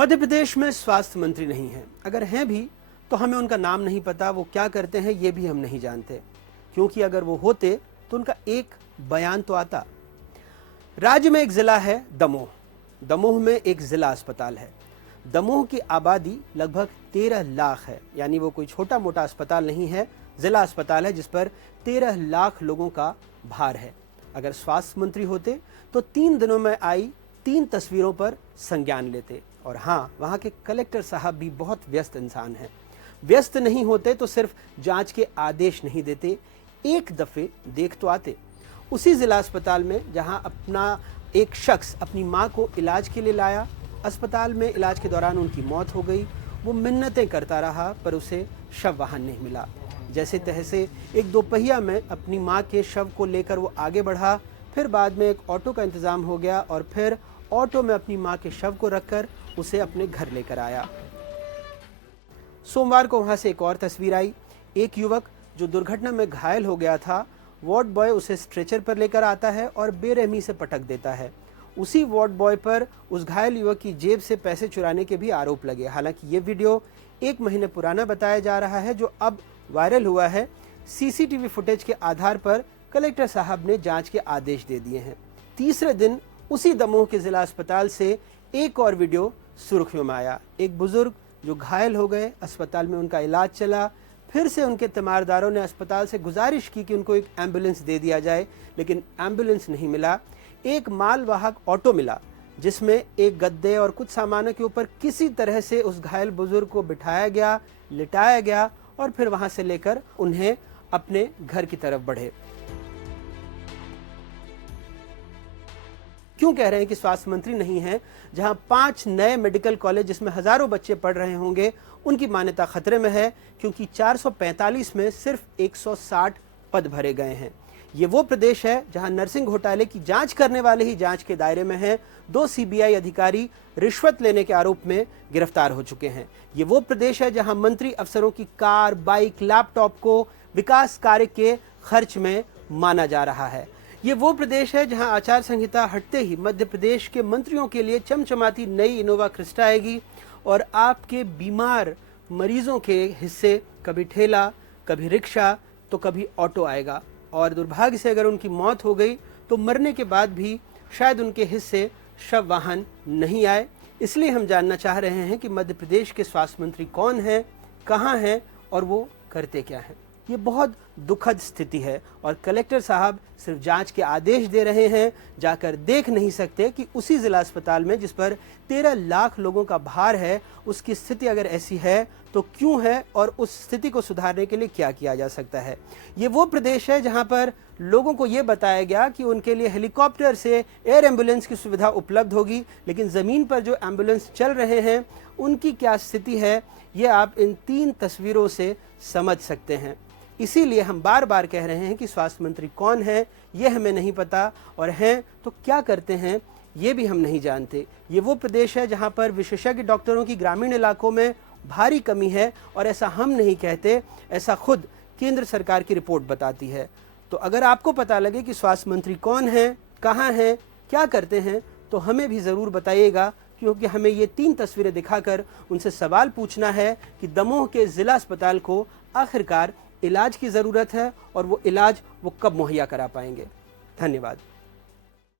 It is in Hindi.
मध्य प्रदेश में स्वास्थ्य मंत्री नहीं है। अगर हैं भी तो हमें उनका नाम नहीं पता, वो क्या करते हैं ये भी हम नहीं जानते, क्योंकि अगर वो होते तो उनका एक बयान तो आता। राज्य में एक जिला है दमोह। दमोह में एक जिला अस्पताल है। दमोह की आबादी लगभग 13 लाख है, यानी वो कोई छोटा मोटा अस्पताल नहीं है, जिला अस्पताल है जिस पर 13 लाख लोगों का भार है। अगर स्वास्थ्य मंत्री होते तो 3 दिनों में आई 3 तस्वीरों पर संज्ञान लेते। और हाँ, वहाँ के कलेक्टर साहब भी बहुत व्यस्त इंसान हैं। व्यस्त नहीं होते तो सिर्फ जांच के आदेश नहीं देते, एक दफे देख तो आते। उसी जिला अस्पताल में जहाँ अपना एक शख्स अपनी माँ को इलाज के लिए लाया, अस्पताल में इलाज के दौरान उनकी मौत हो गई। वो मिन्नतें करता रहा पर उसे शव वाहन नहीं मिला। जैसे तैसे एक दोपहिया में अपनी माँ के शव को लेकर वो आगे बढ़ा, फिर बाद में एक ऑटो का इंतजाम हो गया और फिर ऑटो में अपनी माँ के शव को रखकर उसे अपने घर लेकर आया। सोमवार को वहां से एक और तस्वीर आई। एक युवक जो दुर्घटना में घायल हो गया था, वार्ड बॉय उसे स्ट्रेचर पर लेकर आता है और बेरहमी से पटक देता है। उसी वार्ड बॉय पर उस घायल युवक की जेब से पैसे चुराने के भी आरोप लगे। हालांकि ये वीडियो 1 महीने पुराना बताया जा रहा है, जो अब वायरल हुआ है। सीसीटीवी फुटेज के आधार पर कलेक्टर साहब ने जांच के आदेश दे दिए हैं। तीसरे दिन उसी दमोह के जिला अस्पताल से एक और वीडियो सुर्खियों में आया। एक बुजुर्ग जो घायल हो गए, अस्पताल में उनका इलाज चला, फिर से उनके तीमारदारों ने अस्पताल से गुजारिश की कि उनको एक एम्बुलेंस दे दिया जाए, लेकिन एम्बुलेंस नहीं मिला। एक मालवाहक ऑटो मिला जिसमें एक गद्दे और कुछ सामानों के ऊपर किसी तरह से उस घायल बुजुर्ग को बिठाया गया, लिटाया गया और फिर वहां से लेकर उन्हें अपने घर की तरफ बढ़े। क्यों कह रहे हैं कि स्वास्थ्य मंत्री नहीं है? जहां 5 नए मेडिकल कॉलेज जिसमें हजारों बच्चे पढ़ रहे होंगे, उनकी मान्यता खतरे में है, क्योंकि 445 में सिर्फ 160 पद भरे गए हैं। ये वो प्रदेश है जहां नर्सिंग घोटाले की जांच करने वाले ही जांच के दायरे में हैं। 2 सीबीआई अधिकारी रिश्वत लेने के आरोप में गिरफ्तार हो चुके हैं। ये वो प्रदेश है जहां मंत्री अफसरों की कार, बाइक, लैपटॉप को विकास कार्य के खर्च में माना जा रहा है। ये वो प्रदेश है जहां आचार संहिता हटते ही मध्य प्रदेश के मंत्रियों के लिए चमचमाती नई इनोवा क्रिस्टा आएगी और आपके बीमार मरीजों के हिस्से कभी ठेला, कभी रिक्शा तो कभी ऑटो आएगा। और दुर्भाग्य से अगर उनकी मौत हो गई तो मरने के बाद भी शायद उनके हिस्से शव वाहन नहीं आए। इसलिए हम जानना चाह रहे हैं कि मध्य प्रदेश के स्वास्थ्य मंत्री कौन हैं, कहाँ हैं और वो करते क्या हैं। ये बहुत दुखद स्थिति है और कलेक्टर साहब सिर्फ जांच के आदेश दे रहे हैं, जाकर देख नहीं सकते कि उसी जिला अस्पताल में जिस पर 13 लाख लोगों का भार है, उसकी स्थिति अगर ऐसी है तो क्यों है और उस स्थिति को सुधारने के लिए क्या किया जा सकता है। ये वो प्रदेश है जहां पर लोगों को ये बताया गया कि उनके लिए हेलीकॉप्टर से एयर एम्बुलेंस की सुविधा उपलब्ध होगी, लेकिन ज़मीन पर जो एम्बुलेंस चल रहे हैं उनकी क्या स्थिति है, ये आप इन 3 तस्वीरों से समझ सकते हैं। इसीलिए हम बार बार कह रहे हैं कि स्वास्थ्य मंत्री कौन है ये हमें नहीं पता, और हैं तो क्या करते हैं ये भी हम नहीं जानते। ये वो प्रदेश है जहां पर विशेषज्ञ डॉक्टरों की ग्रामीण इलाकों में भारी कमी है, और ऐसा हम नहीं कहते, ऐसा खुद केंद्र सरकार की रिपोर्ट बताती है। तो अगर आपको पता लगे कि स्वास्थ्य मंत्री कौन है, कहाँ हैं, क्या करते हैं, तो हमें भी ज़रूर बताइएगा, क्योंकि हमें ये 3 तस्वीरें दिखाकर उनसे सवाल पूछना है कि दमोह के ज़िला अस्पताल को आखिरकार इलाज की ज़रूरत है और वो इलाज वो कब मुहैया करा पाएंगे। धन्यवाद।